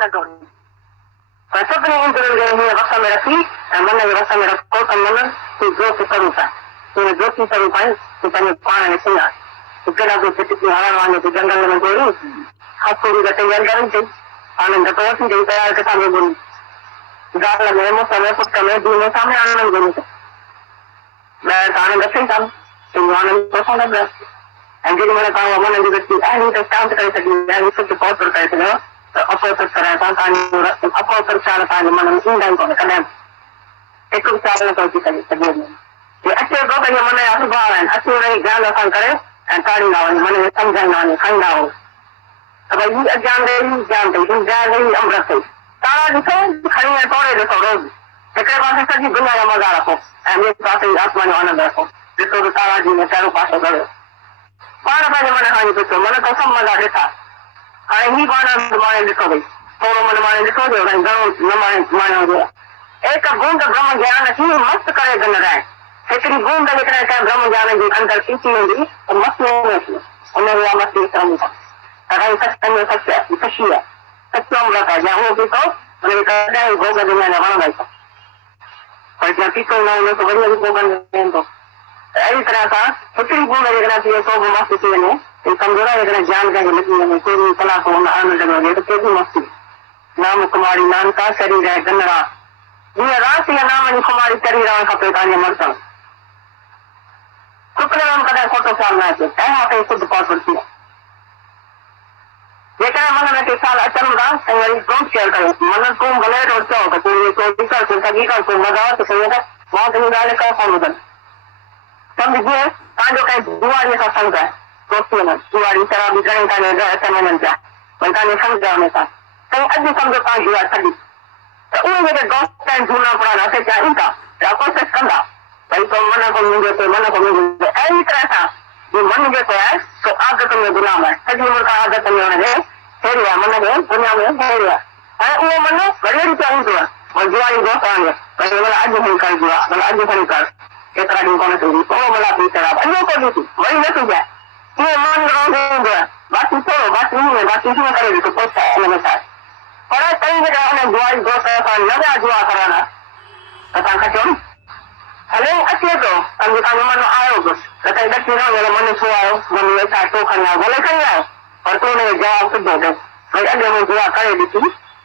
न जोड़ी पर सभिनी इंद्रियुनि खे हीअं वस में रखी ऐं मन खे वस में रखो त मन तूं ज्योति स्वरूप आहे, तूं ज्योति स्वरूप आहीं, तूं पंहिंजे पाण खे सुञाण। तूं कहिड़ा तूं फिटकी हणण वांगुरु तूं जंगल में ॻोल्ही हथोड़ी घटि अंदरि चई आनंद तो वठी चई तयार किताब ॻोल्ही ज़ाल में मुस में पुट में धीउ में सामने आनंद ॻोल्ही ॿाहिरि त आनंद अचनि था तुंहिंजो आनंद तो न पियो ऐं जेॾी महिल तव्हां मन जी व्यक्ति अहिड़ी त शांत करे सघी अहिड़ी शुद्ध पवित्र करे सघियो त अपवित्र कराए सां तव्हांजो अपवित्र ख़्याल तव्हांजे मन में ईंदा ई कोन कॾहिं हिकु बि ख़्याल नथो अची सघे सॼे में जे अचे थो त इहे मन जा सुभाउ आहिनि अची हुनजी ॻाल्हि असां करे ऐं टाड़ींदा वञूं मन खे सम्झाईंदा वञूं खाईंदा वञूं त भई हीअ अज्ञान ॾे हीअ ज्ञान अथई हीअ ज्ञान ॾे हीअ अमृत अथई तारा ॾिसो खणी ऐं तोड़े ॾिसो रोज़ हिकिड़े पासे सॼी दुनिया जा मज़ा रखो ऐं ॿिए पासे आत्मा जो आनंद रखो ॾिसो त तारा जी में चारो पासो करियो पाण पंहिंजे मन खां पुछो मन तो सभु मज़ा ॾिठा हाणे हीअ पाण माणे ॾिसो भई थोरो मन माणे ॾिसो जो भई घणो न माणे हुजे एक बूंद ब्रह्म ज्ञान हीअ मस्तु करे गन रहे हिकिड़ी बूंद जेकॾहिं कंहिं ब्रह्म ज्ञान जी अंदरि पीती हूंदी त मस्तु वेंदी उनखे मस्ती विसरंदी त भई सच सच सची आहे सचो अमृत आहे जंहिं उहो पीतो उनखे कॾहिं भोग दुनिया जा वणंदा ई पर जंहिं पीतो न हुन त वरी भोग वेंदो अहिड़ी तरह सां हिकिड़ी बूंद जेकॾहिं पीए तो बि मस्तु थी वञे त सम्झो न जेकॾहिं ज्ञान कंहिंखे लॻी वञे केॾी कलाक हुन आनंद में वञे त केॾी मस्ती नाम कुमारी नानका शरीर आहे गनरा हीअं राति या नाम जी कुमारी चढ़ी रहणु खपे तव्हांजे मर्दनि सुपिने में कॾहिं खोटो ख़्यालु न अचे ऐं हुते शुद्ध पवित्र थी जेकॾहिं मन में के ख़्याल अचनि था त वरी डोंट केयर कयो मन तूं भले थो चओ त तूं इहे चोरी कर तूं सॻी कर तूं मज़ा त सही त मां तुंहिंजी ॻाल्हि कर कोन ॿुधनि सम्झ जीअं तव्हांजो कंहिं दुआरीअ सां संग आहे दोस्तीअ में दुआरी शराबी घणेई तव्हांजे घर अचनि वञनि पिया भई तव्हांजे सम्झ आहे हुन सां त अॼु सम्झो तव्हां दुआ छॾी त उहे जेके दोस्त आहिनि झूना पुराणा असां चाहिनि था या कोशिशि कंदा भई तो मन को मुंहिंजो थिए मन को मुंहिंजो अहिड़ी तरह सां जो मन जेको आहे सो आदत में गुलाम आहे सॼी उमिरि खां आदत में हुनखे हेरियो आहे मन खे दुनिया में हेरियो आहे ऐं उहो मन घड़ी चाहींदो आहे भई जुआरी दोस्त आहिनि भई भला अॼु खणी कर जुआ भला अॼु खणी कर केतिरा ॾींहं कोन थींदी थोरो भला पी शराब अञो कोन ॾिठी वरी न थी जाए कीअं मन रहंदो आहे बाक़ी थोरो बाक़ी हीअं बाक़ी हीअं करे ॾिठो पोइ छा हिन में छा आहे पर कई जॻह हुन जुआरी दोस्त सां न विया जुआ करण त तव्हां खटियो न हले अचे थो सम्झो तव्हांजो मन आयो बि त कई ॾकी न वञे मन छो आयो मन में छा छो खणी आयो भले खणी आयो पर तूं हुनजो जवाबु सिधो ॾे भई अॼु मूं जुआ करे ॾिठी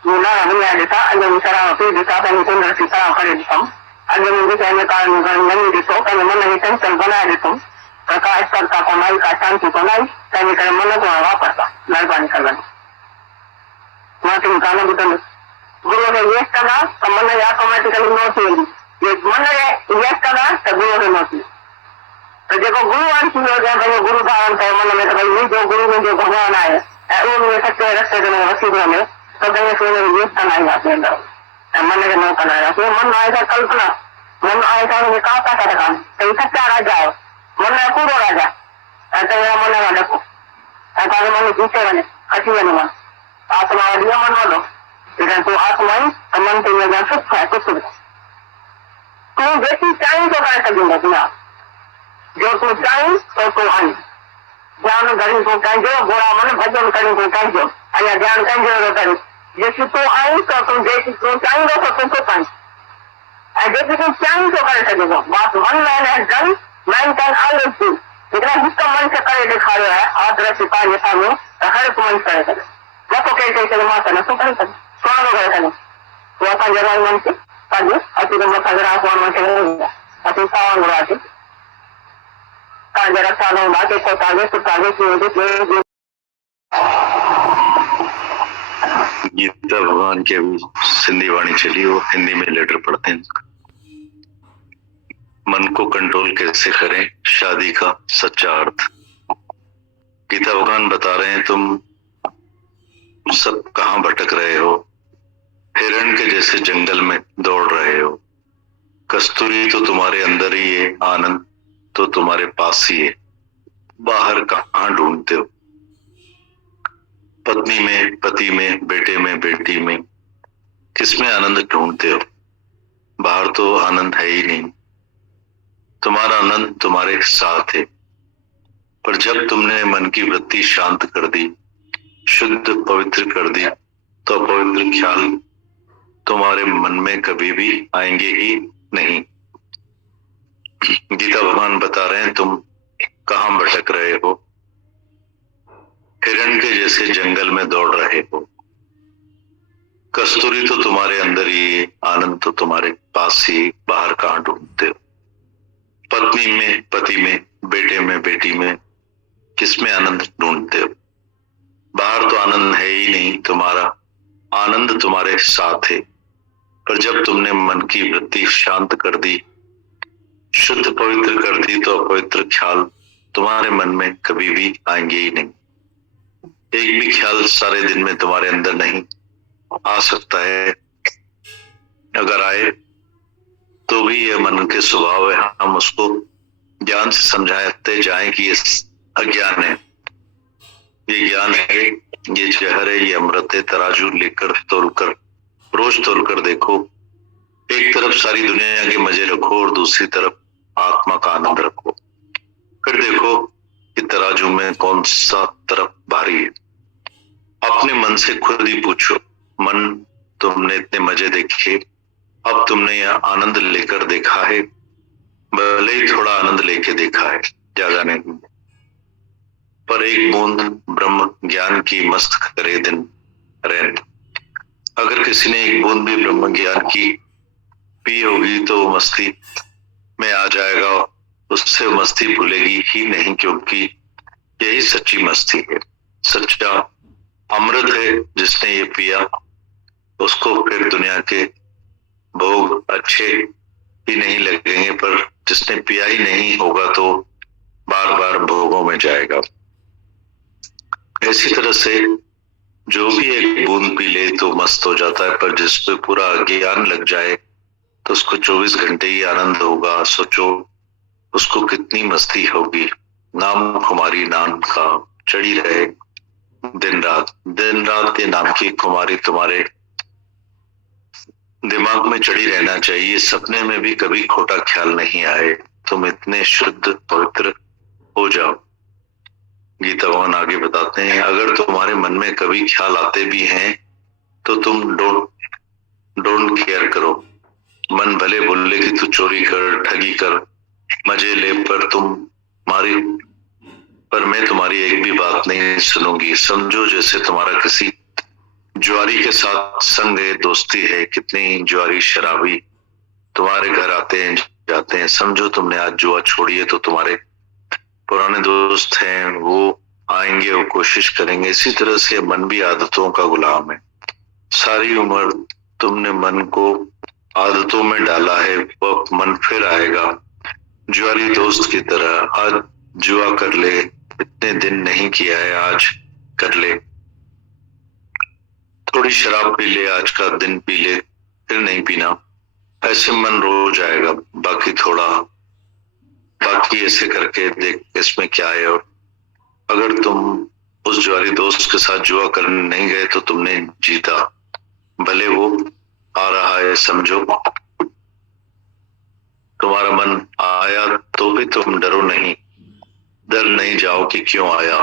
मूं नारा विञाए ॾिठा अॼु मूं शराब पी ॾिठा पंहिंजी कुंदरती शराब करे ॾिठमि अॼु मूं ॾिठो हिन कारण घणी वञी ॾिठो पंहिंजे मन खे चंचल बनाए ॾिठो त का स्थिरता कोन आई का शांती कोन आई तंहिंजे करे मन को वापसि आहे महिरबानी कंदमि मां तुंहिंजी कान ॿुधंदुसि गुरूअ खे यस कंदा त मन खे ऑटोमेटिकली नो थी वेंदी जे मन खे यस कंदा त गुरूअ खे नो थी त जेको गुरू हाणे थी वियो जंहिं पंहिंजो गुरू धारण कयो मन में त भई मुंहिंजो गुरू मुंहिंजो भॻवानु आहे ऐं उहो मुंहिंजे सचे रस्ते ते वसी वञे त पंहिंजे हुनखे यस कंदा ईंदासीं अंदरि ऐं मन खे न कंदा ईंदासीं मन आहे छा कल्पना मन आहे छा हुनखे का ताक़त कान त हीउ सचा राजा आहे मन जो पूरो राजा ऐं तव्हां मन खां ॾको ऐं तव्हांजो मन जीते वञे अची वञे मन आत्मा वॾी आहे मन वॾो जेकॾहिं तूं आत्मा आहीं त मन तुंहिंजे अॻियां सुख आहे कुझु बि तूं जेकी चाहीं थो करे सघींदो दुनिया जो तूं चाहीं तो तूं आहीं ध्यानु घणी तूं कंहिंजो घोड़ा मन भॼन करी तूं कंहिंजो अञा ध्यानु कंहिंजो थो करे जेकी तूं आहीं त तूं जेकी तूं चाहींदो त तूं थो पाईं ऐं जेकी तूं चाहीं थो करे सघींदो बस one man has done man can always do जेकॾहिं हिकु मनुष्य करे ॾेखारियो आहे आदर्श पंहिंजे साम्हूं त हर हिकु मनुष्य करे सघे नथो केरु चई सघे मां त नथो करे सघे छो नथो करे सघे पोइ असां जहिड़ा मनुष्य पंहिंजो अची त मथां जहिड़ा आसमान मनुष्य असीं सावा घुरासीं तव्हां जहिड़ा साल हूंदा केतिरो तव्हांखे सुठागे कीअं गीता भगवान की अभी सिंधी वाणी चली वो हिंदी में लेटर पढ़ते हैं। मन को कंट्रोल कैसे करें, शादी का सच्चा अर्थ। गीता भगवान बता रहे हैं तुम सब कहाँ भटक रहे हो, हिरण के जैसे जंगल में दौड़ रहे हो। कस्तूरी तो तुम्हारे अंदर ही है, आनंद तो तुम्हारे पास ही है, बाहर कहाँ ढूंढते हो। पत्नी में, पति में, बेटे में, बेटी में, किसमें आनंद ढूंढते हो। बाहर तो आनंद है ही नहीं, तुम्हारा आनंद तुम्हारे साथ है। पर जब तुमने मन की वृत्ति शांत कर दी, शुद्ध पवित्र कर दी, तो अपवित्र ख्याल तुम्हारे मन में कभी भी आएंगे ही नहीं। गीता भगवान बता रहे हैं तुम कहाँ भटक रहे हो। हिरण के जैसे जंगल में दौड़ रहे हो। कस्तूरी तो तुम्हारे अंदर ही है, आनंद तो तुम्हारे पास ही, बाहर कहाँ ढूंढते हो। पत्नी में, पति में, बेटे में, बेटी में, किसमें आनंद ढूंढते हो। बाहर तो आनंद है ही नहीं, तुम्हारा आनंद तुम्हारे साथ है। पर जब तुमने मन की वृत्ति शांत कर दी, शुद्ध पवित्र कर दी, तो अपवित्र ख्याल तुम्हारे मन में कभी भी आएंगे ही नहीं। एक भी ख्याल सारे दिन में तुम्हारे अंदर नहीं आ सकता है। अगर आए तो भी यह मन के स्वभाव है, हम उसको ज्ञान से समझाते जाएं कि ये अज्ञान है, ये ज्ञान है, ये जहर है, ये अमृत है। तराजू लेकर तोलकर, रोज तोलकर देखो। एक तरफ सारी दुनिया के मजे रखो और दूसरी तरफ आत्मा का आनंद रखो। फिर देखो कि तराजू में कौन सा तरफ भारी है। अपने मन से खुद ही पूछो, मन तुमने इतने मजे देखे, अब तुमने यह आनंद लेकर देखा है? भले ही थोड़ा आनंद लेके देखा है, ज्यादा नहीं। पर एक बूंद ब्रह्म ज्ञान की मस्त करे दिन रैन। अगर किसी ने एक बूंद भी ब्रह्म ज्ञान की पी होगी तो वो मस्ती में आ जाएगा, उससे मस्ती भूलेगी ही नहीं, क्योंकि यही सच्ची मस्ती है। सच्चा अमृत है। जिसने ये पिया उसको फिर दुनिया के भोग अच्छे ही नहीं लगेंगे, पर जिसने पिया ही नहीं होगा तो बार बार भोगों में जाएगा। इसी तरह से जो भी एक बूंद पी ले तो मस्त हो जाता है, पर जिस पे पूरा ज्ञान लग जाए तो उसको 24 घंटे ही आनंद होगा। सोचो उसको कितनी मस्ती होगी। नाम कुमारी नाम का चढ़ी रहे दिन रात ये नाम की कुमारी तुम्हारे दिमाग में चढ़ी रहना चाहिए। सपने में भी कभी खोटा ख्याल नहीं आए। तुम इतने शुद्ध पवित्र हो जाओ। गीता भगवान आगे बताते हैं, अगर तुम्हारे मन में कभी ख्याल आते भी हैं तो तुम डोंट केयर करो। मन भले बोले कि तू चोरी कर, ठगी कर, मजे ले, पर मैं तुम्हारी एक भी बात नहीं सुनूंगी। समझो जैसे तुम्हारा किसी जुआरी के साथ संग है, दोस्ती है। कितने जुआरी शराबी तुम्हारे घर आते हैं जाते हैं। समझो तुमने आज जुआ छोड़ी है तो तुम्हारे पुराने दोस्त हैं, वो आएंगे, वो कोशिश करेंगे। इसी तरह से मन भी आदतों का गुलाम है। सारी उम्र तुमने मन को आदतों में डाला है, वो मन फिर आएगा जुआरी दोस्त की तरह। आज जुआ कर ले, इतने दिन नहीं किया है, आज कर ले। थोड़ी शराब पी ले, आज का दिन पी ले, फिर नहीं पीना। ऐसे मन रोज आएगा। बाकी ऐसे करके देख इसमें क्या है। और अगर तुम उस जुआरी दोस्त के साथ जुआ करने नहीं गए तो तुमने जीता। भले वो आ रहा है, समझो तुम्हारा मन आया तो भी तुम डरो नहीं, डर नहीं जाओ कि क्यों आया,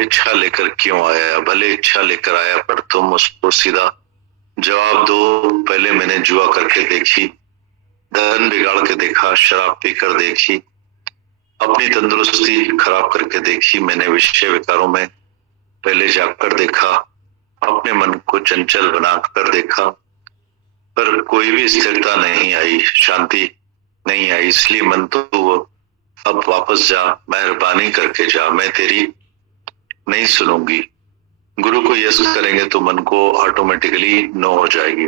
इच्छा लेकर क्यों आया। भले इच्छा लेकर आया, पर तुम उसको सीधा जवाब दो, पहले मैंने जुआ करके देखी, धन बिगाड़ के देखा, शराब पीकर देखी, अपनी तंदुरुस्ती खराब करके देखी, मैंने विषय विकारों में पहले जाकर देखा, अपने मन को चंचल बनाकर देखा, पर कोई भी स्थिरता नहीं आई, शांति नहीं आई। इसलिए मन तो अब वापस जा, मेहरबानी करके जा, मैं तेरी नहीं सुनूंगी। गुरु को यस करेंगे तो मन को ऑटोमेटिकली नो हो जाएगी।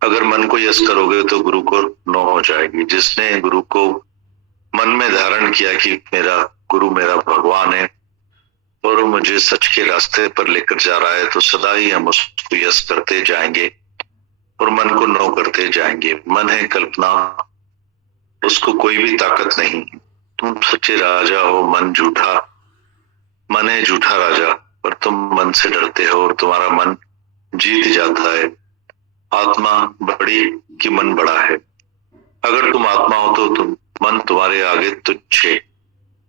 अगर मन को यस करोगे तो गुरु को नो हो जाएगी। जिसने गुरु को मन में धारण किया कि मेरा गुरु मेरा भगवान है और मुझे सच के रास्ते पर लेकर जा रहा है, तो सदा ही हम उसको यस करते जाएंगे और मन को नो करते जाएंगे। मन है कल्पना, उसको कोई भी ताकत नहीं। तुम सच्चे राजा हो, मन है झूठा राजा, पर तुम मन से डरते हो और तुम्हारा मन जीत जाता है। आत्मा बड़ी कि मन बड़ा है। अगर तुम आत्मा हो तो तुम मन तुम्हारे आगे तुच्छ है।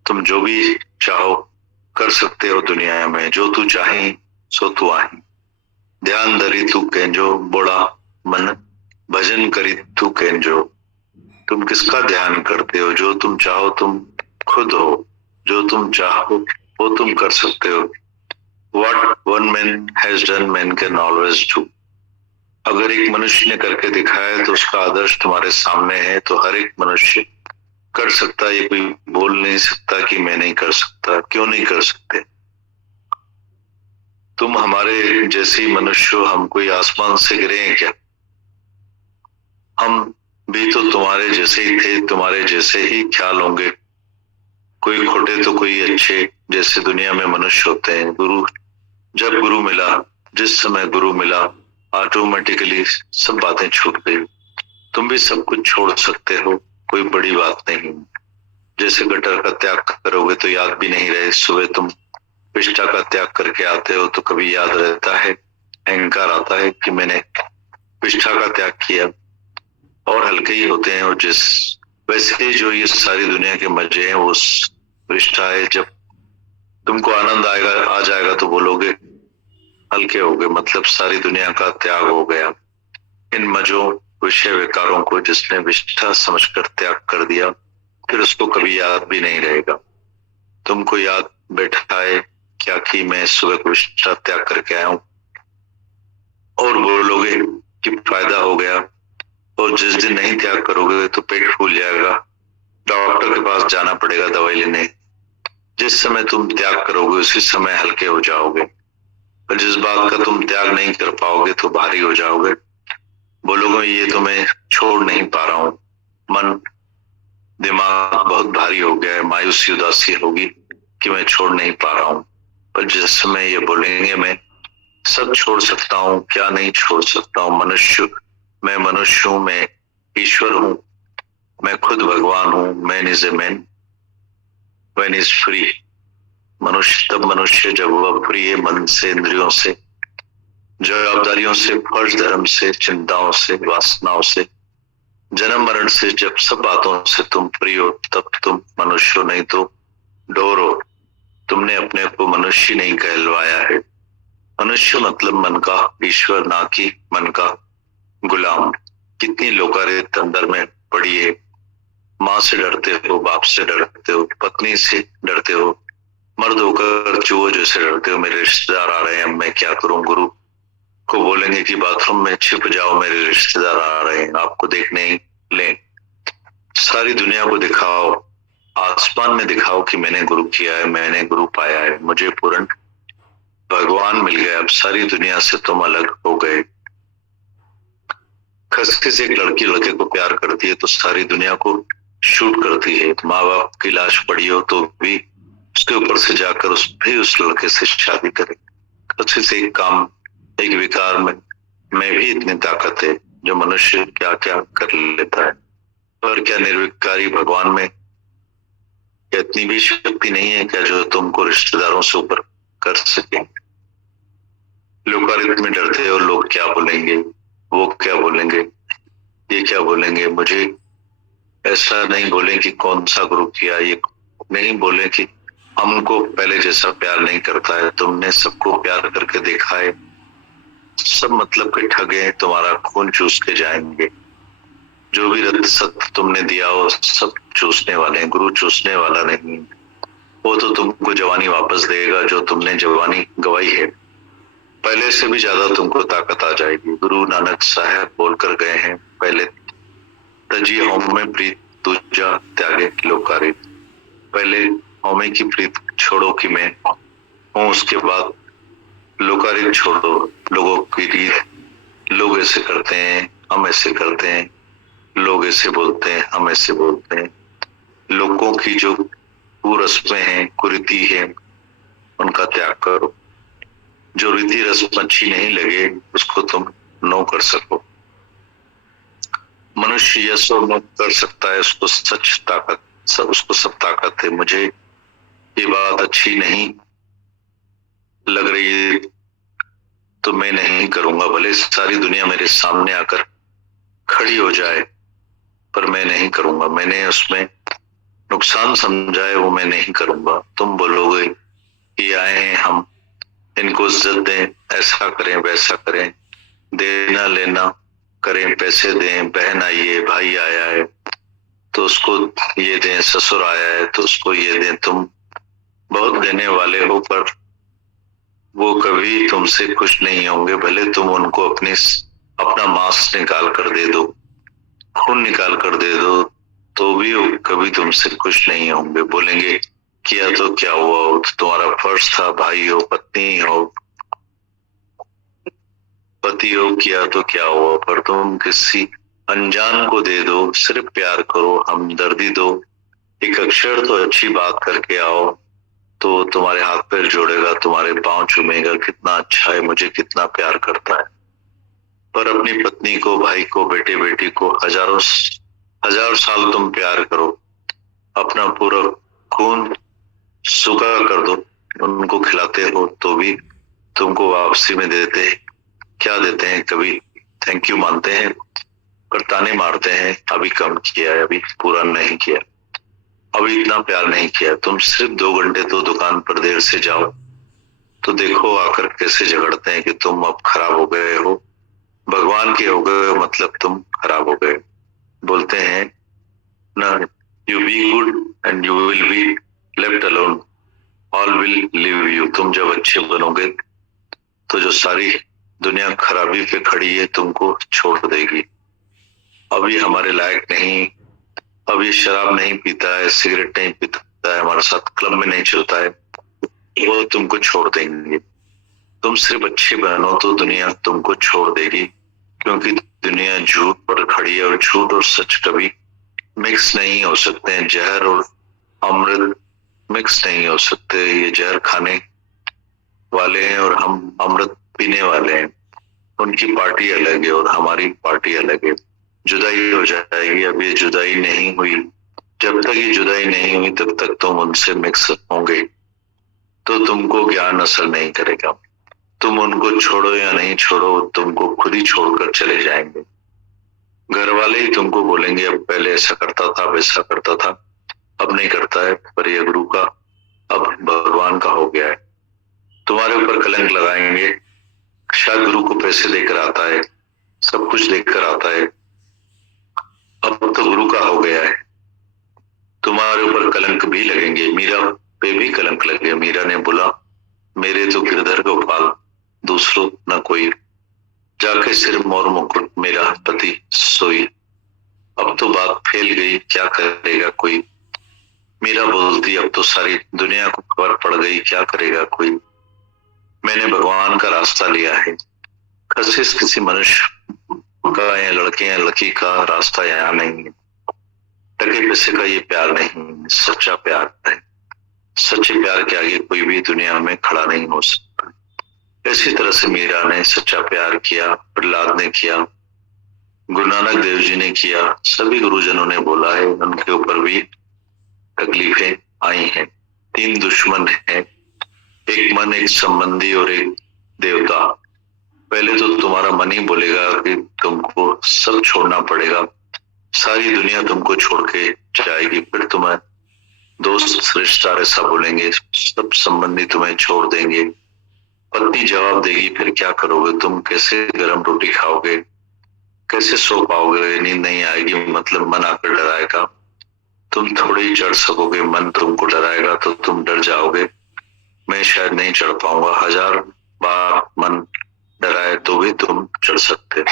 तुम जो भी चाहो कर सकते हो दुनिया में, जो तू चाहे सो तू आही। ध्यान धरी तू केंजो, बोला मन भजन करी तू केंजो। तुम किसका ध्यान करते हो? जो तुम चाहो तुम खुद हो, जो तुम चाहो वो तुम कर सकते हो। What one man has done, man can always do. अगर एक मनुष्य ने करके दिखाया तो उसका आदर्श तुम्हारे सामने है, तो हर एक मनुष्य कर सकता है। ये कोई बोल नहीं सकता कि मैं नहीं कर सकता। क्यों नहीं कर सकते? तुम हमारे जैसे मनुष्य हो, हम कोई आसमान से गिरे हैं क्या? हम भी तो तुम्हारे जैसे ही थे, तुम्हारे जैसे ही ख्याल होंगे, कोई खोटे तो कोई अच्छे, जैसे दुनिया में मनुष्य होते हैं। जब गुरु मिला, जिस समय गुरु मिला, ऑटोमेटिकली सब बातें छूट गई। तुम भी सब कुछ छोड़ सकते हो, कोई बड़ी बात नहीं। जैसे गटर का त्याग करोगे तो याद भी नहीं रहे। सुबह तुम विष्ठा का त्याग करके आते हो तो कभी याद रहता है? अहंकार आता है कि मैंने विष्ठा का त्याग किया। और हल्के ही होते हैं। और वैसे ही जो ये सारी दुनिया के मजे हैं वो विष्ठा है। जब तुमको आनंद आ जाएगा तो बोलोगे हल्के हो गए, मतलब सारी दुनिया का त्याग हो गया। इन मजों, विषय विकारों को जिसने विष्ठा समझकर त्याग कर दिया, फिर उसको कभी याद भी नहीं रहेगा। तुमको याद बैठा है क्या कि मैं सुबह को विष्ठा त्याग करके आया हूं, और बोलोगे कि फायदा हो गया। और जिस दिन नहीं त्याग करोगे तो पेट फूल जाएगा, डॉक्टर के पास जाना पड़ेगा दवाई लेने। जिस समय तुम त्याग करोगे उसी समय हल्के हो जाओगे। और जिस बात का तुम त्याग नहीं कर पाओगे तो भारी हो जाओगे। बोलोगे ये तो मैं छोड़ नहीं पा रहा हूँ, मन दिमाग बहुत भारी हो गया है, मायूसी उदासी होगी कि मैं छोड़ नहीं पा रहा हूँ। पर जिस समय ये बोलेंगे मैं सब छोड़ सकता हूँ, क्या नहीं छोड़ सकता हूँ, मैं मनुष्य हूँ, मैं ईश्वर हूँ, मैं खुद भगवान हूँ, man is a man when is free. तब मनुष्य जब वह फ्री है मन से, इंद्रियों से, जवाबदारियों से, फर्ज धर्म से, चिंताओं से, वासनाओं से, जन्म मरण से, जब सब बातों से तुम फ्री हो तब तुम मनुष्य हो, नहीं तो डोर हो। तुमने अपने को मनुष्य नहीं कहलवाया है। मनुष्य मतलब मन का ईश्वर, ना कि मन का गुलाम। कितनी लोकारित अंदर में पड़ी है। माँ से डरते हो, बाप से डरते हो, पत्नी से डरते हो, मर्द होकर चूहो जैसे डरते हो। मेरे रिश्तेदार आ रहे हैं, अब मैं क्या करूं? गुरु को बोलेंगे कि बाथरूम में छिप जाओ, मेरे रिश्तेदार आ रहे हैं, आपको देखने ही ले। सारी दुनिया को दिखाओ, आसमान में दिखाओ कि मैंने गुरु किया है, मैंने गुरु पाया है, मुझे पूर्ण भगवान मिल गया। अब सारी दुनिया से तुम अलग हो गए। खसके से एक लड़की लड़के को प्यार करती है तो सारी दुनिया को शूट करती है। माँ बाप की लाश पड़ी हो तो भी उसके ऊपर से जाकर उस लड़के से शादी करे। खसके से एक काम, एक विकार में भी इतनी ताकत है जो मनुष्य क्या क्या कर लेता है। पर क्या निर्विकारी भगवान में इतनी भी शक्ति नहीं है क्या जो तुमको रिश्तेदारों से ऊपर कर सके? लोकारित में डरते हो, लोग क्या बोलेंगे, वो क्या बोलेंगे, ये क्या बोलेंगे। मुझे ऐसा नहीं बोले कि कौन सा गुरु किया, ये नहीं बोले कि हमको पहले जैसा प्यार नहीं करता है। तुमने सबको प्यार करके देखा है, सब मतलब के ठगे हैं, तुम्हारा खून चूस के जाएंगे। जो भी रत्न सत्य तुमने दिया हो सब चूसने वाले हैं, गुरु चूसने वाला नहीं। वो तो तुमको जवानी वापस देगा जो तुमने जवानी गवाई है। पहले से भी ज्यादा तुमको ताकत आ जाएगी। गुरु नानक साहब बोलकर गए हैं, पहले तजी हौमे प्रीत दूजा त्यागे लोकारित। पहले हौमे की प्रीत छोड़ो कि मैं हूँ, उसके बाद लोकारित छोड़ो, लोगों की रीत। लोग ऐसे करते हैं, हम ऐसे करते हैं, लोग ऐसे बोलते हैं, हम ऐसे बोलते हैं। लोगों की जो कुरस्में हैं, कुरीति है, उनका त्याग करो। जो रीति रस्म अच्छी नहीं लगे उसको तुम नो कर सको। मनुष्य यस और नो कर सकता है, उसको उसको सब ताकत है। मुझे ये बात अच्छी नहीं लग रही है तो मैं नहीं करूंगा, भले सारी दुनिया मेरे सामने आकर खड़ी हो जाए, पर मैं नहीं करूंगा। मैंने उसमें नुकसान समझा है, वो मैं नहीं करूंगा। तुम बोलोगे कि आए हैं हम इनको इज्जत दें, ऐसा करें वैसा करें, देना लेना करें, पैसे दें, बहन आई है भाई आया है तो उसको ये दें, ससुर आया है तो उसको ये दें। तुम बहुत देने वाले हो पर वो कभी तुमसे खुश नहीं होंगे, भले तुम उनको अपना मांस निकाल कर दे दो, खून निकाल कर दे दो, तो भी वो कभी तुमसे खुश नहीं होंगे। बोलेंगे किया तो क्या हुआ, वो तो तुम्हारा फर्ज था, भाई हो, पत्नी हो, पति हो, किया तो क्या हुआ। पर तुम किसी अनजान को दे दो, सिर्फ प्यार करो, हमदर्दी दो, एक अक्षर तो अच्छी बात करके आओ, तो तुम्हारे हाथ पैर जोड़ेगा, तुम्हारे पांव चूमेगा, कितना अच्छा है, मुझे कितना प्यार करता है। पर अपनी पत्नी को, भाई को, बेटे बेटी को हजार साल तुम प्यार करो, अपना पूरा खून सूखा कर दो, उनको खिलाते हो तो भी तुमको वापसी में देते क्या देते हैं, कभी थैंक यू मानते हैं, पर ताने मारते हैं, अभी कम किया है, अभी पूरा नहीं किया, अभी इतना प्यार नहीं किया। तुम सिर्फ 2 घंटे तो दुकान पर देर से जाओ तो देखो आकर कैसे झगड़ते हैं कि तुम अब खराब हो गए हो, भगवान के हो गए हो, मतलब तुम खराब हो गए। बोलते हैं ना, you be good and you will be left alone, all will leave you. तुम जब अच्छे बनोगे तो जो सारी दुनिया खराबी पे खड़ी है तुमको छोड़ देगी। अभी हमारे लायक नहीं, अब ये शराब नहीं पीता है, सिगरेट नहीं पीता है, हमारे साथ क्लब में नहीं चलता है, वो तुमको छोड़ देंगे। तुम सिर्फ अच्छे बनो तो दुनिया तुमको छोड़ देगी, क्योंकि दुनिया झूठ पर खड़ी है और झूठ और सच कभी मिक्स नहीं हो सकते हैं। जहर और अमृत मिक्स नहीं हो सकते। ये जहर खाने वाले हैं और हम अमृत पीने वाले हैं। उनकी पार्टी अलग है और हमारी पार्टी अलग है। जुदाई हो जाएगी, अब ये जुदाई नहीं हुई, जब तक ये जुदाई नहीं हुई तब तक तुम उनसे मिक्स होंगे तो तुमको ज्ञान असर नहीं करेगा। तुम उनको छोड़ो या नहीं छोड़ो, तुमको खुद ही छोड़कर चले जाएंगे। घर वाले ही तुमको बोलेंगे अब पहले ऐसा करता था, वैसा करता था, अब नहीं करता है, पर ये गुरु का अब भगवान का हो गया है। तुम्हारे ऊपर कलंक लगाएंगे, शायद गुरु को पैसे देकर आता है, सब कुछ देखकर आता है, अब तो गुरु का हो गया है। तुम्हारे ऊपर कलंक भी लगेंगे। मीरा पे भी कलंक लगे। मीरा ने बोला मेरे तो गिरधर गोपाल, दूसरों न कोई, जाके सिर मोर मुकुट मेरा पति सोई। अब तो बात फैल गई, क्या करेगा कोई। मीरा बोलती अब तो सारी दुनिया को खबर पड़ गई, क्या करेगा कोई। मैंने भगवान का रास्ता लिया है, कशिश किसी मनुष्य का या लड़के या लड़की का रास्ता यहाँ नहीं है। टके पैसे का ये प्यार नहीं, सच्चा प्यार है। सच्चे प्यार के आगे कोई भी दुनिया में खड़ा नहीं हो सकता। इसी तरह से मीरा ने सच्चा प्यार किया, प्रहलाद ने किया, गुरु नानक देव जी ने किया, सभी गुरुजनों ने बोला है। उनके ऊपर भी तकलीफें आई हैं। 3 दुश्मन हैं, एक मन, एक संबंधी और एक देवता। पहले तो तुम्हारा मन ही बोलेगा कि तुमको सब छोड़ना पड़ेगा, सारी दुनिया तुमको छोड़ के जाएगी। फिर तुम्हें दोस्त रिश्तेदार ऐसा बोलेंगे, सब संबंधी तुम्हें छोड़ देंगे। पत्नी जवाब देगी फिर क्या करोगे तुम, कैसे गर्म रोटी खाओगे, कैसे सो पाओगे, नींद नहीं आएगी, मतलब मन आकर डराएगा, तुम थोड़ी ही चढ़ सकोगे, मन तुमको डराएगा तो तुम डर जाओगे, मैं शायद नहीं चढ़ पाऊंगा। 1000 बार मन डराए तो भी तुम चढ़ सकते।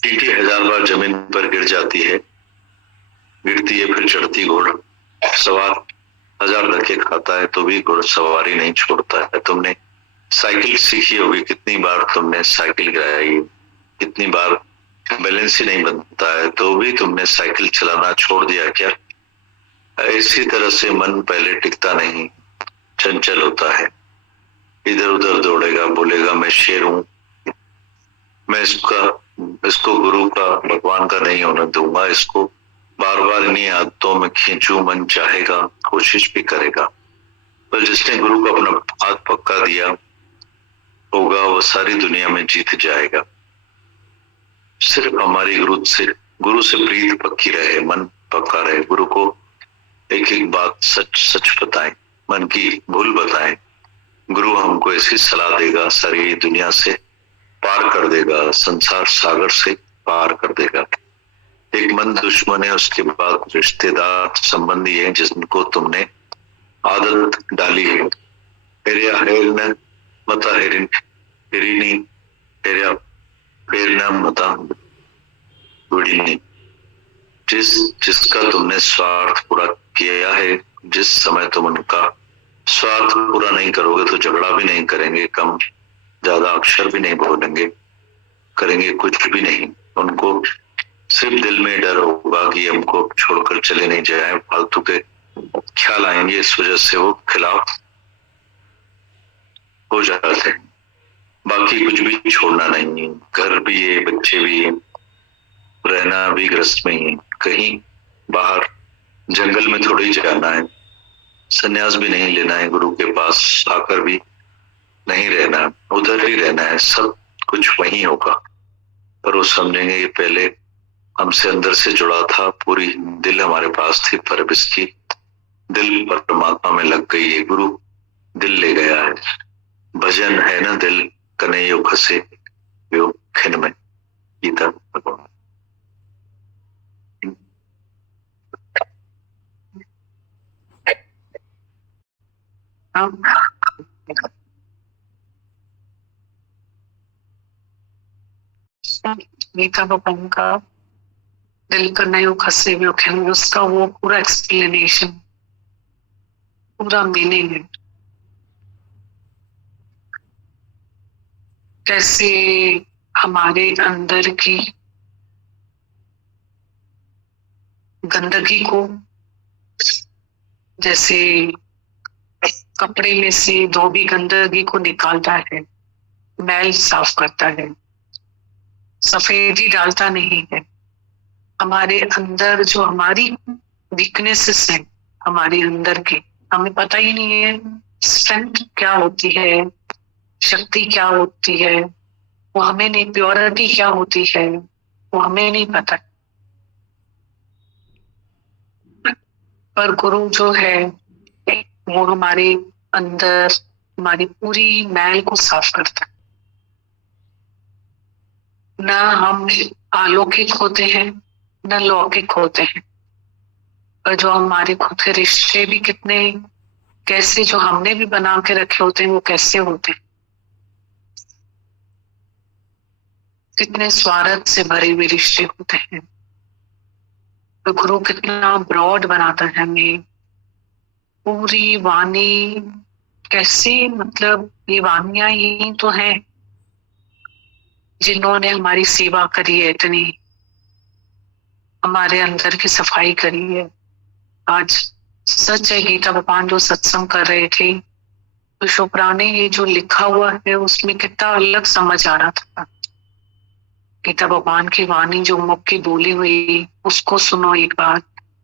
चींटी 1000 बार जमीन पर गिर जाती है, गिरती है फिर चढ़ती। घोड़ सवार 1000 धक्के खाता है तो भी घोड़ सवारी नहीं छोड़ता है। तुमने साइकिल सीखी होगी, कितनी बार तुमने साइकिल गिराई, कितनी बार बैलेंस ही नहीं बनता है तो भी तुमने साइकिल चलाना छोड़ दिया क्या। इसी तरह से मन पहले टिकता नहीं, चंचल होता है, इधर उधर दौड़ेगा, बोलेगा मैं शेर हूं, मैं इसको गुरु का, भगवान का नहीं होने दूंगा, इसको बार बार इन्हीं आदतों में खींचू, मन चाहेगा, कोशिश भी करेगा। पर जिसने गुरु को अपना हाथ पक्का दिया होगा वो सारी दुनिया में जीत जाएगा। सिर्फ हमारी गुरु से प्रीत पक्की रहे, मन पक्का रहे, गुरु को एक एक बात सच सच बताएं, मन की भूल बताएं। गुरु हमको ऐसी सलाह देगा, सारी दुनिया से पार कर देगा, संसार सागर से पार कर देगा। एक मन दुश्मन है, उसके बाद रिश्तेदार संबंधी है जिनको तुमने आदत डाली है। हेरिया हेरन मता हेरिन हेरिनी हेरिया हेरना मता विड़िनी। जिसका तुमने स्वार्थ पूरा किया है, जिस समय तुम उनका स्वार्थ पूरा नहीं करोगे तो झगड़ा भी नहीं करेंगे, कम ज्यादा अक्षर भी नहीं बोलेंगे, करेंगे कुछ भी नहीं। उनको सिर्फ दिल में डर होगा कि हमको छोड़कर चले नहीं जाए, फालतू के ख्याल आएंगे, इस वजह से वो खिलाफ हो जाते हैं। बाकी कुछ भी छोड़ना नहीं है, घर भी है, बच्चे भी है, रहना भी ग्रस्त में ही है, कहीं बाहर जंगल में थोड़ी जाना है, संन्यास भी नहीं लेना है, गुरु के पास आकर भी नहीं रहना, उधर ही रहना है, सब कुछ वहीं होगा। पर वो समझेंगे ये पहले हमसे अंदर से जुड़ा था, पूरी दिल हमारे पास थी, पर अब इसकी दिल परमात्मा में लग गई है, गुरु दिल ले गया है। भजन है ना दिल कन्हैया खसे यो खिन में, गीता भगवान। गीता भगवान का दिल कन्हैया खसे यो खिन में, उसका वो पूरा एक्सप्लेनेशन, पूरा मीनिंग है। कैसे हमारे अंदर की गंदगी को, जैसे कपड़े में से धोबी गंदगी को निकालता है, मैल साफ करता है, सफेदी डालता नहीं है। हमारे अंदर जो हमारी वीकनेसेस हैं, हमारे अंदर के, हमें पता ही नहीं है स्ट्रेंथ क्या होती है, शक्ति क्या होती है, वो हमें नहीं, प्योरिटी क्या होती है वो हमें नहीं पता। पर गुरु जो है वो हमारे अंदर हमारी पूरी मैल को साफ करता है। ना हम अलौकिक होते हैं न लौकिक होते हैं, पर जो हमारे खुद के रिश्ते भी कितने कैसे जो हमने भी बना के रखे होते हैं वो कैसे होते हैं, कितने स्वार्थ से भरे हुए रिश्ते होते हैं। तो गुरु कितना ब्रॉड बनाता है हमें, पूरी वाणी कैसे, मतलब ये वाणियां ही तो हैं जिन्होंने हमारी सेवा करी है, इतनी हमारे अंदर की सफाई करी है। आज सच है, गीता भगवान जो सत्संग कर रहे थे तो चोपड़ा ने ये जो लिखा हुआ है उसमें कितना अलग समझ आ रहा था। गीता भगवान की वाणी जो मुख की बोली हुई उसको सुनो एक बार,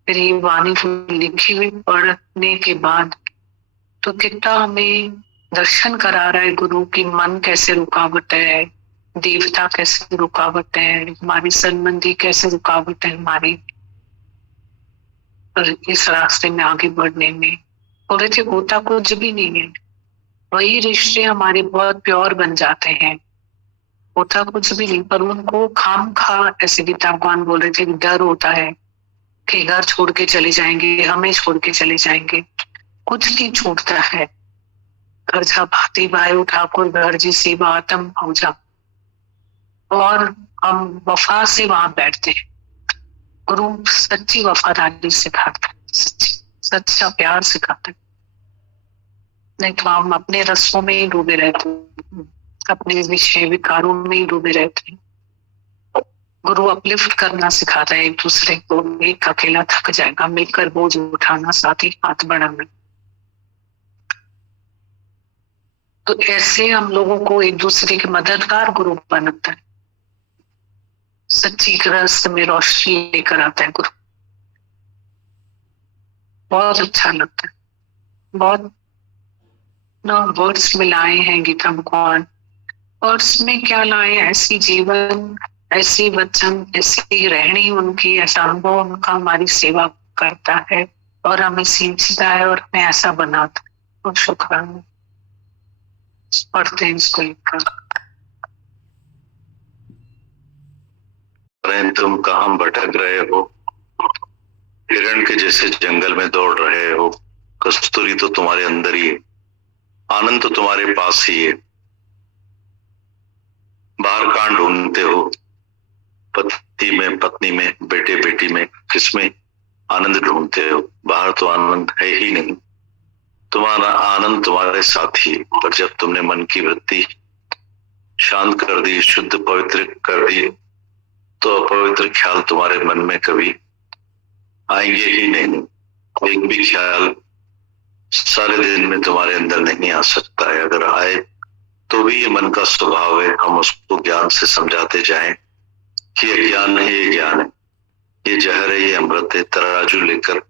फिर ये वाणी जो लिखी हुई पढ़ने के बाद तो कितना हमें दर्शन करा रहा है गुरु की मन कैसे रुकावट है, देवता कैसे रुकावट है, हमारी संबंधी कैसे रुकावट है हमारी इस रास्ते में आगे बढ़ने में। बोले थे होता कुछ भी नहीं है, वही रिश्ते हमारे बहुत प्योर बन जाते हैं, होता कुछ भी नहीं, पर उनको खाम खा, ऐसे गीता भगवान बोल रहे थे, डर होता है कि घर छोड़ के चले जाएंगे, हमें छोड़ के चले जाएंगे। कुछ नहीं छूटता है, घर जा भाती भाई ठाकुर घर जी सेवा आत्म पहुंचा, और हम वफा से वहां बैठते हैं। गुरु सच्ची वफादारी सिखाता है, सच्चा प्यार सिखाता है, नहीं तो हम अपने रस्सों में ही डूबे रहते हैं, अपने विषय विकारों में ही डूबे रहते हैं। गुरु अपलिफ्ट करना सिखाता है एक दूसरे को, एक अकेला थक जाएगा, मिलकर बोझ उठाना, साथ ही हाथ बढ़ाना। तो ऐसे हम लोगों को एक दूसरे के मददगार गुरु बनाता है, सच्ची रास्ते में रोशनी लेकर आता है गुरु। बहुत अच्छा लगता है, बहुत ना वर्ड्स में लाए हैं गीता भगवान, वर्ड्स में क्या लाए, ऐसी जीवन, ऐसी वचन, ऐसी रहनी उनकी, ऐसा अनुभव उनका हमारी सेवा करता है और हमें सींचता है और हमें ऐसा बनाता है। बहुत शुक्राना। पढ़ते हैं इसको एक का। तुम कहाँ भटक रहे हो, हिरण के जैसे जंगल में दौड़ रहे हो। कस्तूरी तो तुम्हारे अंदर ही है, आनंद तो तुम्हारे पास ही है। बाहर कहाँ ढूंढते हो, पति में, पत्नी में, बेटे बेटी में, किसमें आनंद ढूंढते हो? बाहर तो आनंद है ही नहीं। तुम्हारा आनंद तुम्हारे साथ ही है। पर जब तुमने मन की वृत्ति शांत कर दी, शुद्ध पवित्र कर दी, तो अपवित्र ख्याल तुम्हारे मन में कभी आएंगे ही नहीं। एक भी ख्याल सारे दिन में तुम्हारे अंदर नहीं आ सकता है। अगर आए तो भी ये मन का स्वभाव है। हम उसको ज्ञान से समझाते जाएं कि ये ज्ञान है, ये ज्ञान है, ये जहर है, ये अमृत है। तराजू लेकर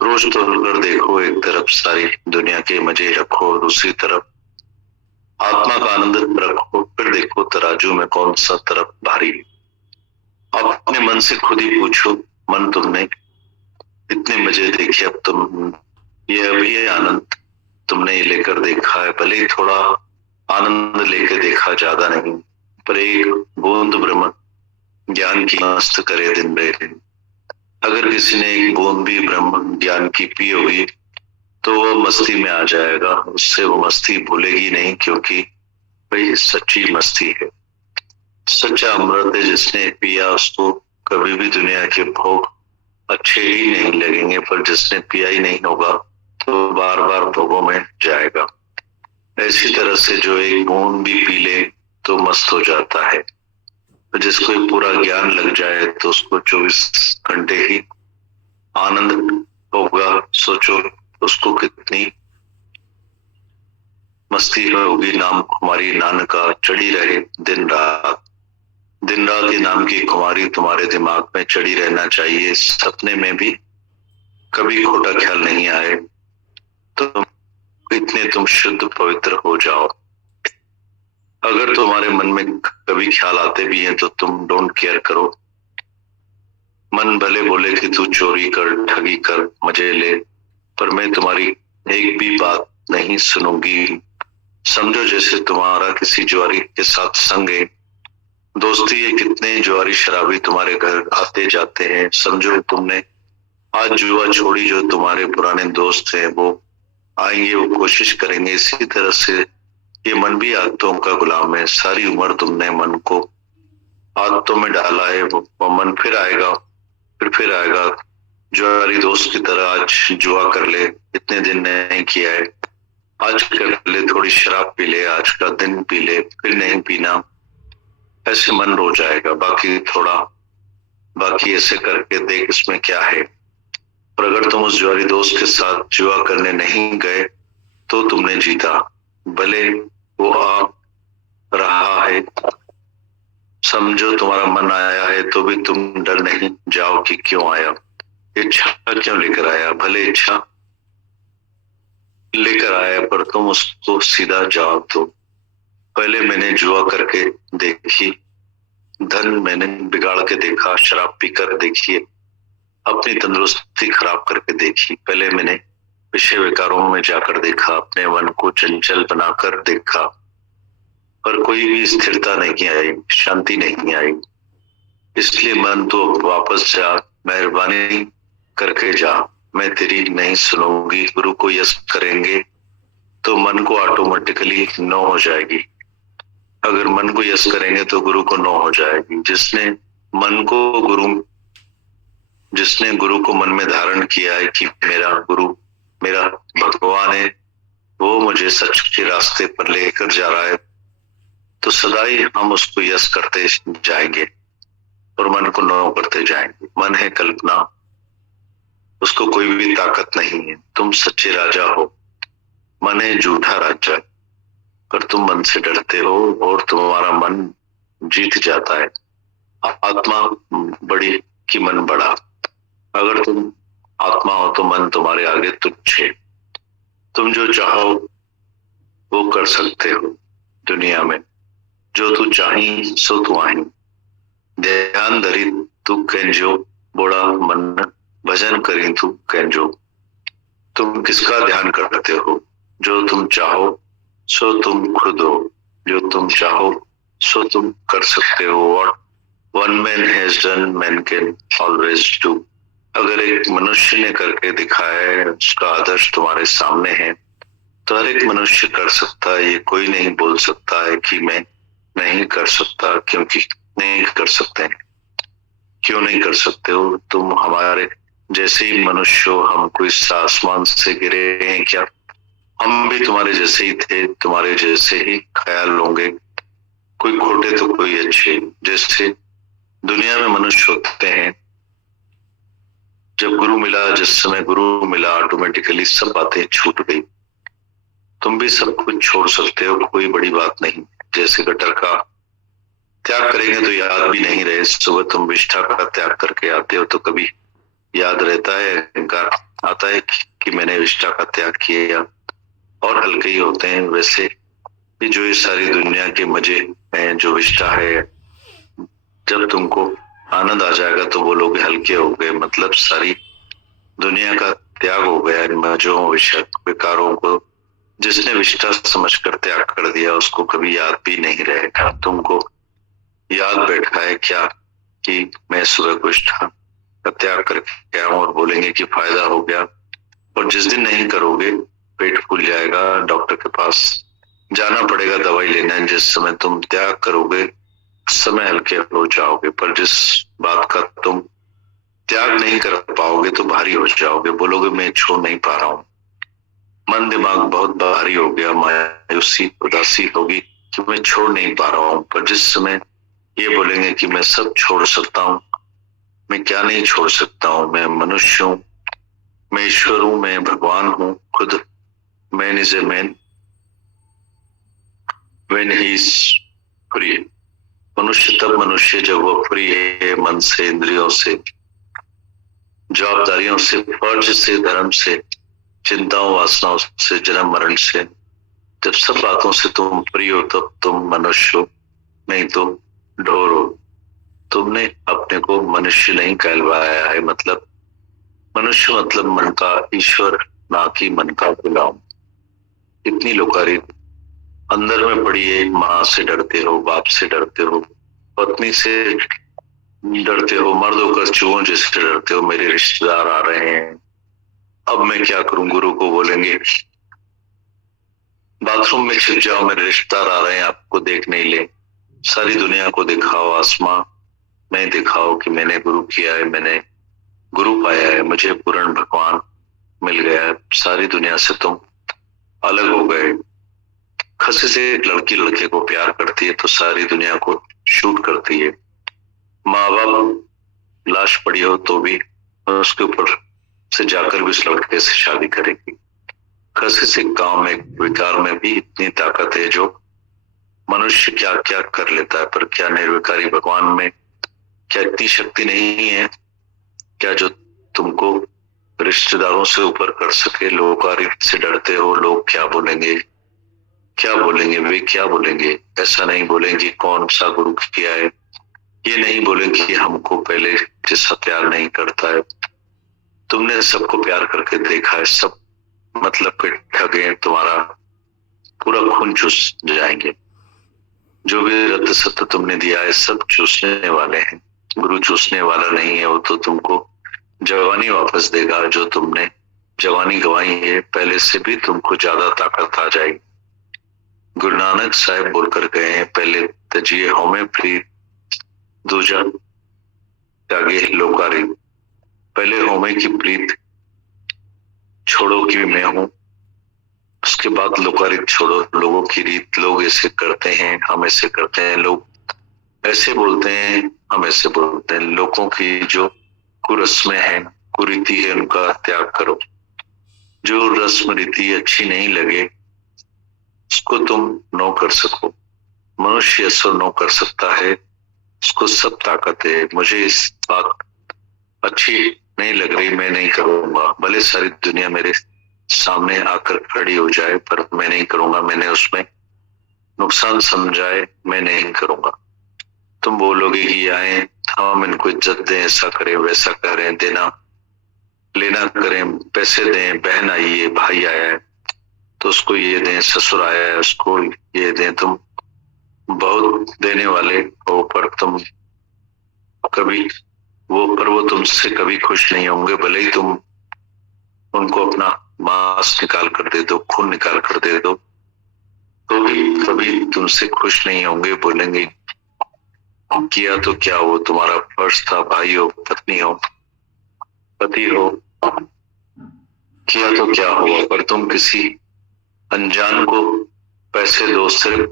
रोज तोड़कर देखो, एक तरफ सारी दुनिया के मजे रखो, दूसरी तरफ आत्मा का आनंद रखो, फिर देखो तराजू में कौन सा तरफ भारी है। अपने मन से खुद ही पूछो, मन तुमने इतने मजे देखे, अब तुम ये अभी आनंद तुमने लेकर देखा है। भले ही थोड़ा आनंद लेकर देखा, ज्यादा नहीं, पर एक बूंद ब्रह्म ज्ञान की मस्त करे दिन बेरे। अगर किसी ने एक बूंद भी ब्रह्म ज्ञान की पी होगी तो वो मस्ती में आ जाएगा। उससे वो मस्ती भूलेगी नहीं, क्योंकि वही सच्ची मस्ती है, सच्चा अमृत है। जिसने पिया उसको कभी भी दुनिया के भोग अच्छे ही नहीं लगेंगे, पर जिसने पिया ही नहीं होगा तो बार बार भोगों में जाएगा। ऐसी तरह से जो एक बूंद भी पी ले तो मस्त हो जाता है। जिसको एक पूरा ज्ञान लग जाए तो उसको 24 घंटे ही आनंद होगा। सोचो उसको कितनी मस्ती होगी। नाम कुमारी नानका चढ़ी रहे दिन रात। दिन रात ये नाम की कुमारी तुम्हारे दिमाग में चढ़ी रहना चाहिए। सपने में भी कभी खोटा ख्याल नहीं आए। तो इतने तुम शुद्ध पवित्र हो जाओ। अगर तुम्हारे मन में कभी ख्याल आते भी हैं तो तुम डोंट केयर करो। मन भले बोले कि तू चोरी कर, ठगी कर, मजे ले, पर मैं तुम्हारी एक भी बात नहीं सुनूंगी। समझो जैसे तुम्हारा किसी जुआरी के साथ संग है, दोस्ती है। कितने जुआरी शराबी तुम्हारे घर आते जाते हैं। समझो तुमने आज जुआ छोड़ी, जो तुम्हारे पुराने दोस्त हैं वो आएंगे, वो कोशिश करेंगे। इसी तरह से ये मन भी आदतों का गुलाम है। सारी उम्र तुमने मन को आदतों में डाला है, वो मन फिर आएगा, फिर आएगा। जुआरी दोस्त की तरह आज जुआ कर ले, इतने दिन नहीं किया है, आज कर ले, थोड़ी शराब पी ले, आज का दिन पी ले, फिर नहीं पीना। ऐसे मन रो जाएगा। बाकी ऐसे करके देख इसमें क्या है। और अगर तुम उस जुआरी दोस्त के साथ जुआ करने नहीं गए तो तुमने जीता। भले वो आ रहा है, समझो तुम्हारा मन आया है, तो भी तुम डर नहीं जाओ कि क्यों आया, इच्छा क्यों लेकर आया। भले इच्छा लेकर आया, पर तुम उसको सीधा जवाब दो। पहले मैंने जुआ करके देखी, धन मैंने बिगाड़ के देखा, शराब पीकर देखिए, अपनी तंदुरुस्ती खराब करके देखी। पहले मैंने विषय विकारों में जाकर देखा, अपने मन को चंचल बनाकर देखा, पर कोई भी स्थिरता नहीं आई, शांति नहीं आई। इसलिए मन तो वापस जा, मेहरबानी करके जा, मैं तेरी नहीं सुनूंगी। गुरु को यस करेंगे तो मन को ऑटोमेटिकली नो हो जाएगी। अगर मन को यस करेंगे तो गुरु को नो हो जाएगी। जिसने गुरु को मन में धारण किया है कि मेरा गुरु मेरा भगवान है, वो मुझे सच के रास्ते पर लेकर जा रहा है, तो सदा ही हम उसको यस करते जाएंगे और मन को नो करते जाएंगे। मन है कल्पना, उसको कोई भी ताकत नहीं है। तुम सच्चे राजा हो, मन है झूठा राजा, पर तुम मन से डरते हो और तुम्हारा मन जीत जाता है। आत्मा बड़ी कि मन बड़ा। अगर तुम आत्मा हो तो मन तुम्हारे आगे तुच्छ है। तुम जो चाहो वो कर सकते हो दुनिया में, जो तू चाही सो तू आही। ध्यान धरी तू कैंजो, बोड़ा मन भजन करी तू कैंजो। तुम किसका ध्यान करते हो? जो तुम चाहो सो तुम खुद हो, जो तुम चाहो सो तुम कर सकते हो। What one man has done man can always do. अगर एक मनुष्य ने करके दिखाया है, उसका आदर्श तुम्हारे सामने है, तो हर एक मनुष्य कर सकता है। ये कोई नहीं बोल सकता है कि मैं नहीं कर सकता, क्योंकि नहीं कर सकते हैं। क्यों नहीं कर सकते हो? तुम हमारे जैसे ही मनुष्य हो। हम कोई आसमान से गिरे हैं क्या? हम भी तुम्हारे जैसे ही थे, तुम्हारे जैसे ही ख्याल होंगे, कोई खोटे तो कोई अच्छे। जैसे दुनिया में मनुष्य होते हैं, जब गुरु मिला, जिस समय गुरु मिला, ऑटोमेटिकली सब बातें छूट गई। तुम भी सब कुछ छोड़ सकते हो, कोई बड़ी बात नहीं। जैसे गटर का त्याग करेंगे तो याद भी नहीं रहे। सुबह तुम विष्ठा का त्याग करके आते हो तो कभी याद रहता है, अहंकार आता है कि मैंने विष्ठा का त्याग किया, और हल्के ही होते हैं। वैसे ये जो ये सारी दुनिया के मजे हैं, जो विष्ठा है, जब तुमको आनंद आ जाएगा तो वो लोग हल्के हो गए। मतलब सारी दुनिया का त्याग हो गया इन मजों विकारों को। जिसने विष्ठा समझकर त्याग कर दिया, उसको कभी याद भी नहीं रहेगा। तुमको याद बैठा है क्या कि मैं सुबह विष्ठा का त्याग करके आऊं, और बोलेंगे कि फायदा हो गया। और जिस दिन नहीं करोगे, पेट फूल जाएगा, डॉक्टर के पास जाना पड़ेगा दवाई लेना। जिस समय तुम त्याग करोगे, उस समय हल्के हो जाओगे। पर जिस बात का तुम त्याग नहीं कर पाओगे तो भारी हो जाओगे। बोलोगे मैं छोड़ नहीं पा रहा हूँ, मन दिमाग बहुत भारी हो गया, मायूसी उदासी होगी कि मैं छोड़ नहीं पा रहा हूँ। पर जिस समय ये बोलेंगे कि मैं सब छोड़ सकता हूँ, मैं क्या नहीं छोड़ सकता हूँ, मैं मनुष्य हूँ, मैं ईश्वर हूँ, मैं भगवान हूँ खुद। Man is a man when he is free. मनुष्य तब मनुष्य जब वो फ्री है, मन से, इंद्रियों से, जवाबदारियों से, फर्ज से, धर्म से, चिंताओं वासनाओं से, जन्म मरण से। जब सब बातों से तुम फ्री हो तब तुम मनुष्य हो, नहीं तो ढोर हो। तुमने अपने को मनुष्य नहीं कहलवाया है। मतलब मनुष्य मतलब मन का ईश्वर, ना कि मन का गुलाम। इतनी लोकारी अंदर में पड़ी है। माँ से डरते हो, बाप से डरते हो, पत्नी से डरते हो, मर्द होकर चूहों जैसे डरते हो। मेरे रिश्तेदार आ रहे हैं, अब मैं क्या करूं? गुरु को बोलेंगे बाथरूम में छिप जाओ, मेरे रिश्तेदार आ रहे हैं, आपको देख नहीं ले। सारी दुनिया को दिखाओ, आसमां में दिखाओ कि मैंने गुरु किया है, मैंने गुरु पाया है, मुझे पूर्ण भगवान मिल गया है। सारी दुनिया से तुम अलग हो गए। खसी से एक लड़की लड़के को प्यार करती है तो सारी दुनिया को शूट करती है। माँ बाप लाश पड़ी हो तो भी उसके ऊपर से जाकर भी उस लड़के से शादी करेगी। खसी से काम में, विकार में भी इतनी ताकत है जो मनुष्य क्या क्या कर लेता है। पर क्या निर्विकारी भगवान में क्या इतनी शक्ति नहीं है क्या जो तुमको रिश्तेदारों से ऊपर कर सके? लोकारी से डरते हो, लोग क्या बोलेंगे, क्या बोलेंगे, वे क्या बोलेंगे? ऐसा नहीं बोलेंगे कौन सा गुरु किया है, ये नहीं बोलेंगे कि हमको पहले जैसा प्यार नहीं करता है। तुमने सबको प्यार करके देखा है, सब मतलब के ठगे तुम्हारा पूरा खून चूस जाएंगे। जो भी रत्न सत्य तुमने दिया है सब चूसने वाले हैं। गुरु चूसने वाला नहीं है, वो तो तुमको जवानी वापस देगा। जो तुमने जवानी गंवाई है, पहले से भी तुमको ज्यादा ताकत आ जाएगी। गुरु नानक साहब बोलकर गए हैं, पहले तजिए हमें प्रीत, दूजा त्यागे लोकारी। पहले होमे की प्रीत छोड़ो कि मैं हूं, उसके बाद लोकारित छोड़ो, लोगों की रीत। लोग ऐसे करते हैं, हम ऐसे करते हैं, लोग ऐसे बोलते हैं, हम ऐसे बोलते हैं। लोगों की जो कुरस्में हैं, कुरीति है, उनका त्याग करो। जो रस्म रीति अच्छी नहीं लगे उसको तुम नो कर सको। मनुष्य ऐसा नो कर सकता है, उसको सब ताकत है। मुझे इस बात अच्छी नहीं लग रही, मैं नहीं करूंगा। भले सारी दुनिया मेरे सामने आकर खड़ी हो जाए, पर मैं नहीं करूंगा। मैंने उसमें नुकसान समझाए, मैं नहीं करूंगा। तुम बोलोगे कि आए हम इनको इज्जत दें, ऐसा करें, वैसा करें, देना लेना करें, पैसे दें, बहन आई है, भाई आया है, तो उसको ये दें, ससुर आया है उसको ये दें। तुम बहुत देने वाले हो, पर तुम कभी वो तुमसे कभी खुश नहीं होंगे। भले ही तुम उनको अपना मांस निकाल कर दे दो, खून निकाल कर दे दो, तो भी कभी तुमसे खुश नहीं होंगे। बोलेंगे किया तो क्या, वो तुम्हारा फर्ज था। भाई हो, पत्नी हो, पति हो, किया तो क्या हुआ। पर तुम किसी अनजान को पैसे दो, सिर्फ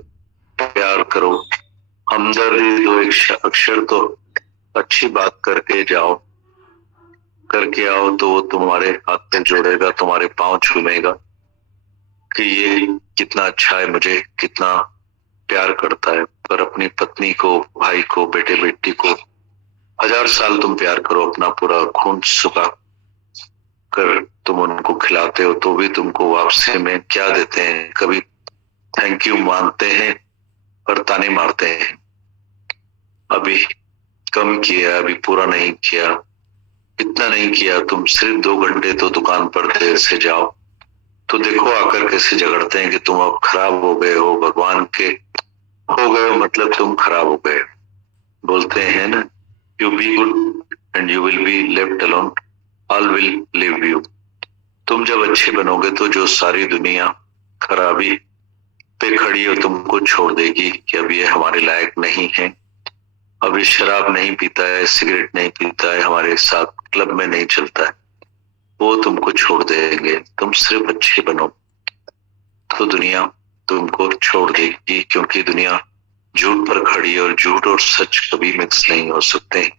प्यार करो, हमदर्दी दो, एक अक्षर तो अच्छी बात करके आओ, तो वो तुम्हारे हाथ में जोड़ेगा, तुम्हारे पांव छूमेगा कि ये कितना अच्छा है, मुझे कितना प्यार करता है। पर अपनी पत्नी को, भाई को, बेटे बेटी को 1000 साल तुम प्यार करो, अपना पूरा खून सुखा कर तुम उनको खिलाते हो, तो भी तुमको वापसी में क्या देते हैं? कभी थैंक यू मानते हैं, पर ताने मारते हैं। अभी कम किया, अभी पूरा नहीं किया, इतना नहीं किया। तुम सिर्फ 2 घंटे तो दुकान पर देर से जाओ, तो देखो आकर कैसे झगड़ते हैं कि तुम अब खराब हो गए हो, भगवान के हो गए हो, मतलब तुम खराब हो गए। बोलते हैं ना, you be good and you will be left alone, all will leave you. तुम जब अच्छे बनोगे तो जो सारी दुनिया खराबी पे खड़ी हो तुमको छोड़ देगी कि अब ये हमारे लायक नहीं है, अब ये शराब नहीं पीता है, सिगरेट नहीं पीता है, हमारे साथ क्लब में नहीं चलता है, वो तुमको छोड़ देंगे। तुम सिर्फ अच्छे बनो तो दुनिया तुमको छोड़ देगी, क्योंकि दुनिया झूठ पर खड़ी है और झूठ और सच कभी मिक्स नहीं हो सकते।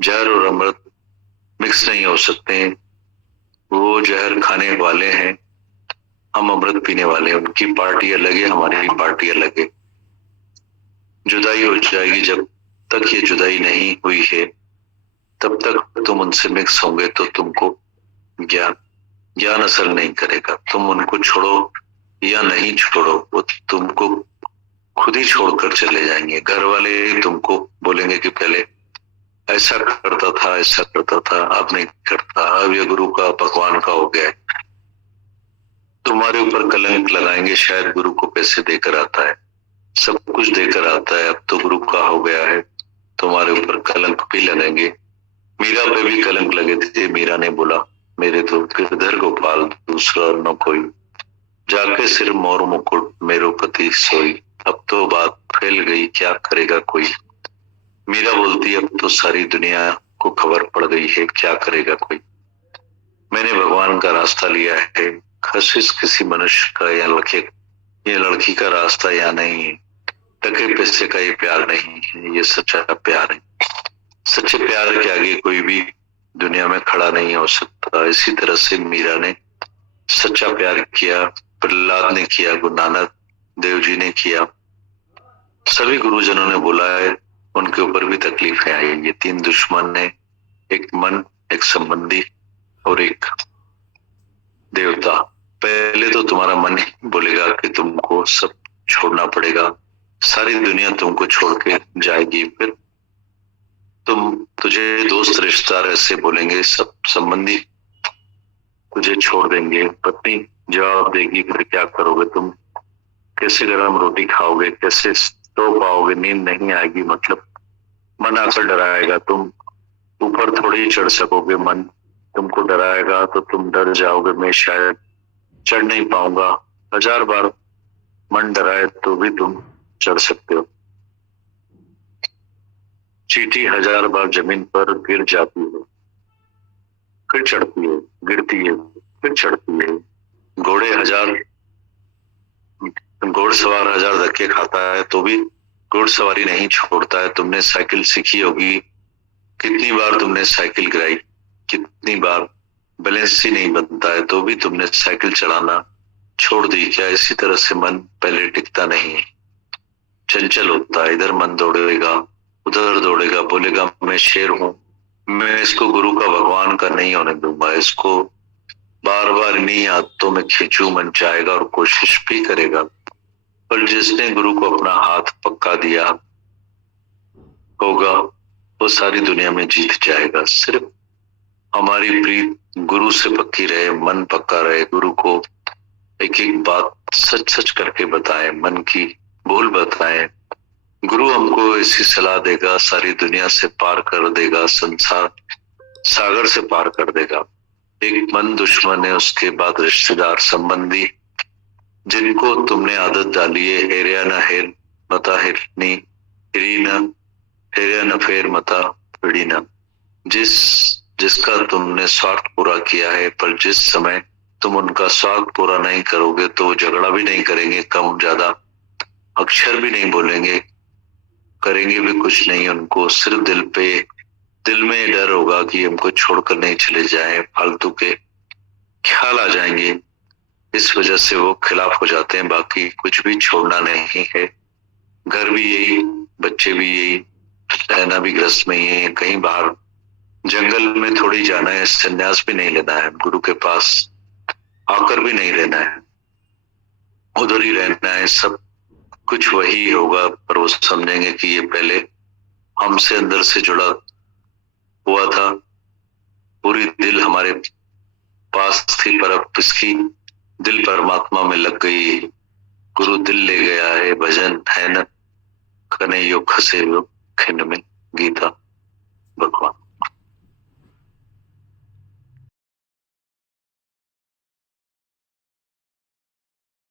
जहर और अमृत मिक्स नहीं हो सकते। वो जहर खाने वाले हैं, हम अमृत पीने वाले हैं। उनकी पार्टी अलग है, हमारी पार्टी अलग है। जुदाई हो जाएगी, जब तक ये जुदाई नहीं हुई है तब तक तुम उनसे मिक्स होंगे तो तुमको ज्ञान असर नहीं करेगा। तुम उनको छोड़ो या नहीं छोड़ो, वो तुमको खुद ही छोड़कर चले जाएंगे। घर वाले तुमको बोलेंगे कि पहले ऐसा करता था, ऐसा करता था, अब नहीं करता, अब ये गुरु का भगवान का हो गया है। तुम्हारे ऊपर कलंक लगाएंगे, शायद गुरु को पैसे देकर आता है, सब कुछ देकर आता है, अब तो गुरु का हो गया है, तुम्हारे ऊपर कलंक भी लगेंगे। मीरा पे भी कलंक लगे थे। मीरा ने बोला, मेरे तो गिरधर गोपाल दूसरा न कोई, जाके सिर मोर मुकुट मेरो पति सोई। अब तो बात फैल गई, क्या करेगा कोई। मीरा बोलती, अब तो सारी दुनिया को खबर पड़ गई है, क्या करेगा कोई। मैंने भगवान का रास्ता लिया है, खसिस किसी मनुष्य का या लड़की का रास्ता या नहीं है। टके पैसे का ये प्यार नहीं है, ये सच्चा प्यार है। सच्चे प्यार के आगे कोई भी दुनिया में खड़ा नहीं हो सकता। इसी तरह से मीरा ने सच्चा प्यार किया, प्रहलाद ने किया, गुरु नानक देव जी ने किया, सभी गुरुजनों ने बोला है, उनके ऊपर भी तकलीफें आई। ये 3 दुश्मन है, एक मन, एक संबंधी और एक देवता। पहले तो तुम्हारा मन ही बोलेगा कि तुमको सब छोड़ना पड़ेगा, सारी दुनिया तुमको छोड़ के जाएगी। फिर तुझे दोस्त रिश्तेदार ऐसे बोलेंगे, सब संबंधी तुझे छोड़ देंगे। पत्नी जवाब देगी, फिर क्या करोगे तुम, कैसे गरम रोटी खाओगे, कैसे सो पाओगे, नींद नहीं आएगी, मतलब मन आकर डराएगा। तुम ऊपर थोड़ी ही चढ़ सकोगे, मन तुमको डराएगा तो तुम डर जाओगे, मैं शायद चढ़ नहीं पाऊंगा। 1000 बार मन डराए तो भी तुम चढ़ सकते हो। चींटी 1000 बार जमीन पर गिर जाती है, फिर चढ़ती है, गिरती है, फिर चढ़ती है। घोड़सवार 1000 धक्के खाता है तो भी घोड़सवारी नहीं छोड़ता है। तुमने साइकिल सीखी होगी, कितनी बार तुमने साइकिल गिराई, कितनी बार बैलेंस ही नहीं बनता है तो भी तुमने साइकिल चलाना छोड़ दी क्या। इसी तरह से मन पहले टिकता नहीं है, चंचल होता है। इधर मन दौड़ेगा, उधर दौड़ेगा, बोलेगा मैं शेर हूं, मैं इसको गुरु का भगवान का नहीं होने दूंगा, इसको बार बार इन्हीं आदतों में खींचू, मन चाहेगा और कोशिश भी करेगा। पर जिसने गुरु को अपना हाथ पक्का दिया होगा वो सारी दुनिया में जीत जाएगा। सिर्फ हमारी प्रीत गुरु से पक्की रहे, मन पक्का रहे, गुरु को एक एक बात सच सच करके बताएं, मन की भूल बताएं। गुरु हमको ऐसी सलाह देगा, सारी दुनिया से पार कर देगा, संसार सागर से पार कर देगा। एक मन दुश्मन है, उसके बाद रिश्तेदार संबंधी जिनको तुमने आदत डाली है, हेरिया न हेर मता हिरनी हिरी न हेरिया न फेर मता फिड़ी न। जिसका तुमने स्वार्थ पूरा किया है, पर जिस समय तुम उनका स्वार्थ पूरा नहीं करोगे तो वो झगड़ा भी नहीं करेंगे, कम ज्यादा अक्षर भी नहीं बोलेंगे, करेंगे भी कुछ नहीं। उनको सिर्फ दिल में डर होगा कि हमको छोड़कर नहीं चले जाएं, फालतू के ख्याल आ जाएंगे, इस वजह से वो खिलाफ हो जाते हैं। बाकी कुछ भी छोड़ना नहीं है। घर भी यही, बच्चे भी यही, रहना भी ग्रस्त में ही है। कहीं बाहर जंगल में थोड़ी जाना है, संन्यास भी नहीं लेना है, गुरु के पास आकर भी नहीं रहना है, उधर ही रहना है। सब कुछ वही होगा, पर वो समझेंगे कि ये पहले हमसे अंदर से जुड़ा हुआ था, पूरी दिल हमारे पास थी, पर अब इसकी दिल परमात्मा में लग गई। गुरु दिल ले गया है, भजन है न कने योग खसे योग खिंड में। गीता भगवान।